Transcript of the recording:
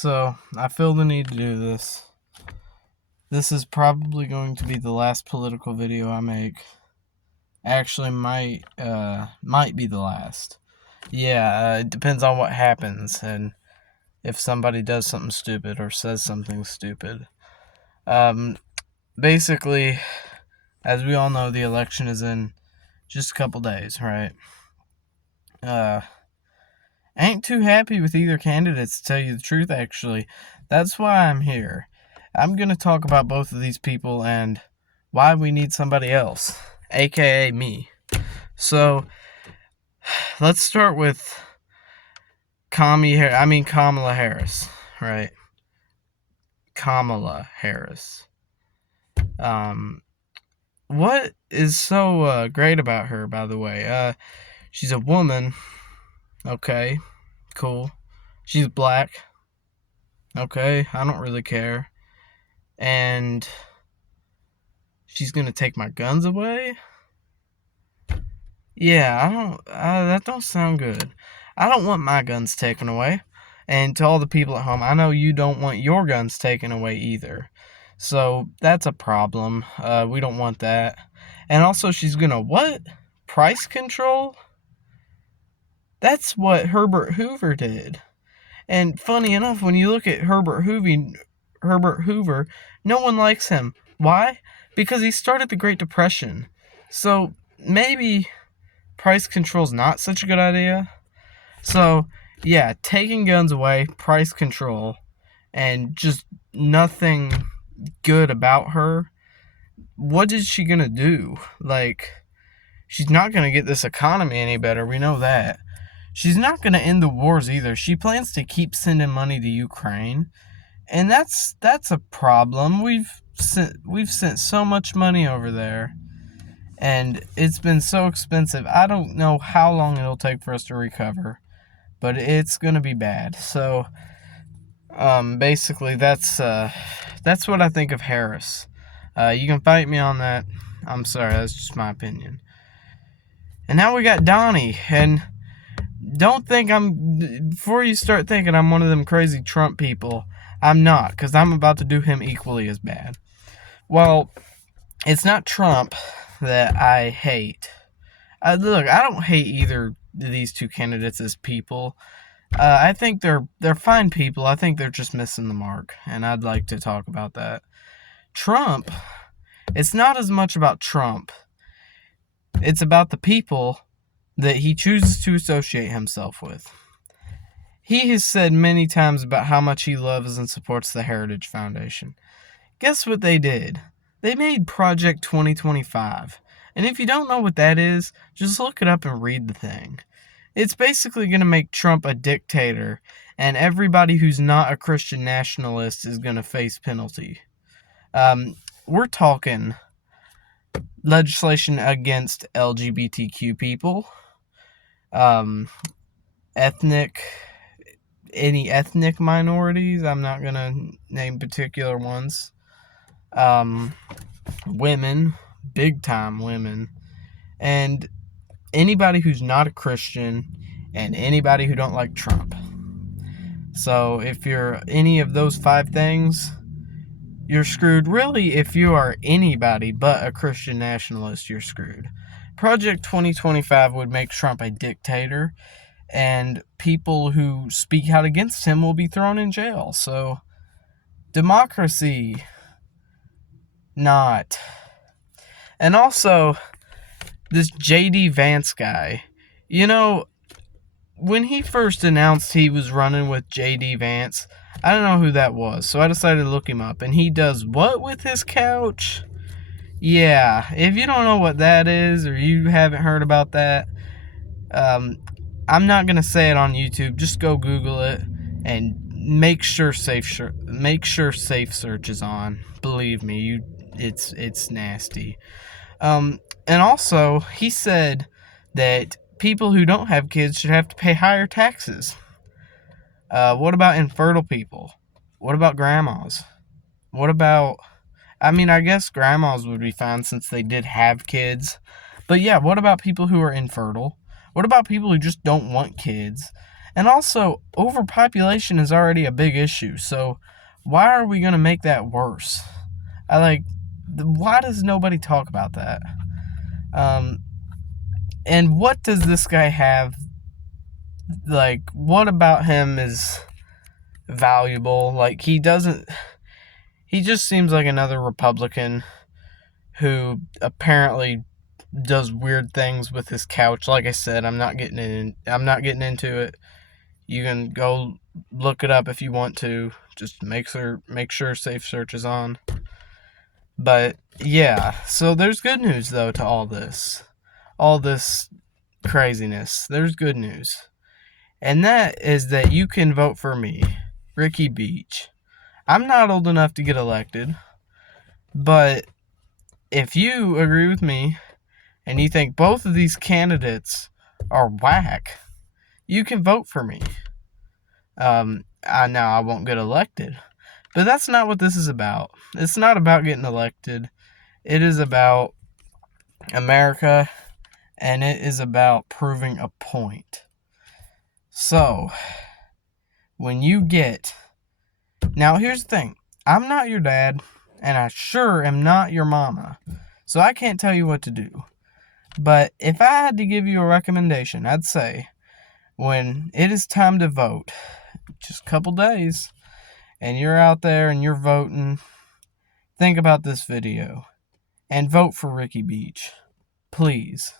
So, I feel the need to do this. This is probably going to be the last political video I make. Actually, might be the last. Yeah, it depends on what happens and if somebody does something stupid or says something stupid. Basically, as we all know, the election is in just a couple days, right? Ain't too happy with either candidate, to tell you the truth, actually. That's why I'm here. I'm going to talk about both of these people and why we need somebody else, aka me. So, let's start with Kamala Harris, right? Kamala Harris. What is so great about her, by the way? She's a woman. Okay, cool. She's black. Okay, I don't really care. And she's gonna take my guns away? Yeah, that don't sound good. I don't want my guns taken away. And to all the people at home, I know you don't want your guns taken away either. So, that's a problem. We don't want that. And also, she's gonna what? Price control? That's what Herbert Hoover did. And funny enough, when you look at Herbert Hoover, no one likes him. Why? Because he started the Great Depression. So maybe price control's not such a good idea. So yeah, taking guns away, price control, and just nothing good about her. What is she gonna do? Like, she's not gonna get this economy any better. We know that. She's not going to end the wars either. She plans to keep sending money to Ukraine, and that's a problem. We've sent so much money over there, and it's been so expensive. I don't know how long it'll take for us to recover, but it's going to be bad. So, basically, that's what I think of Harris. You can fight me on that. I'm sorry, that's just my opinion. And now we got Donnie, and don't think before you start thinking I'm one of them crazy Trump people, I'm not, because I'm about to do him equally as bad. Well, it's not Trump that I hate. Look, I don't hate either of these two candidates as people. I think they're fine people. I think they're just missing the mark, and I'd like to talk about that. Trump, it's not as much about Trump. It's about the people that he chooses to associate himself with. He has said many times about how much he loves and supports the Heritage Foundation. Guess what they did? They made Project 2025. And if you don't know what that is, just look it up and read the thing. It's basically going to make Trump a dictator, and everybody who's not a Christian nationalist is going to face penalty. We're talking legislation against LGBTQ people, any ethnic minorities. I'm not gonna name particular ones. Women, big time women, and anybody who's not a Christian, and anybody who don't like Trump. So if you're any of those 5 things, you're screwed. Really, if you are anybody but a Christian nationalist, you're screwed. Project 2025 would make Trump a dictator, and people who speak out against him will be thrown in jail. So, democracy, not. And also, this J.D. Vance guy, when he first announced he was running with J.D. Vance, I don't know who that was, so I decided to look him up. And he does what with his couch? Yeah, if you don't know what that is, or you haven't heard about that, I'm not going to say it on YouTube. Just go Google it and make sure safe search is on. Believe me, it's nasty. And also, he said that people who don't have kids should have to pay higher taxes. What about infertile people? What about grandmas? What about, I guess grandmas would be fine since they did have kids. But yeah, what about people who are infertile? What about people who just don't want kids? And also, overpopulation is already a big issue, so why are we going to make that worse? Why does nobody talk about that? And what does this guy have? Like, what about him is valuable? Like, he just seems like another Republican who apparently does weird things with his couch. Like I said, I'm not getting into it. You can go look it up if you want to. Just make sure Safe Search is on. But yeah, so there's good news though to all this craziness. There's good news. And that is that you can vote for me, Ricky Beach. I'm not old enough to get elected, but if you agree with me and you think both of these candidates are whack, you can vote for me. I won't get elected, but that's not what this is about. It's not about getting elected. It is about America, and it is about proving a point. So, when you get... Now, here's the thing. I'm not your dad, and I sure am not your mama, so I can't tell you what to do. But if I had to give you a recommendation, I'd say when it is time to vote, just a couple days, and you're out there and you're voting, think about this video and vote for Ricky Beach. Please.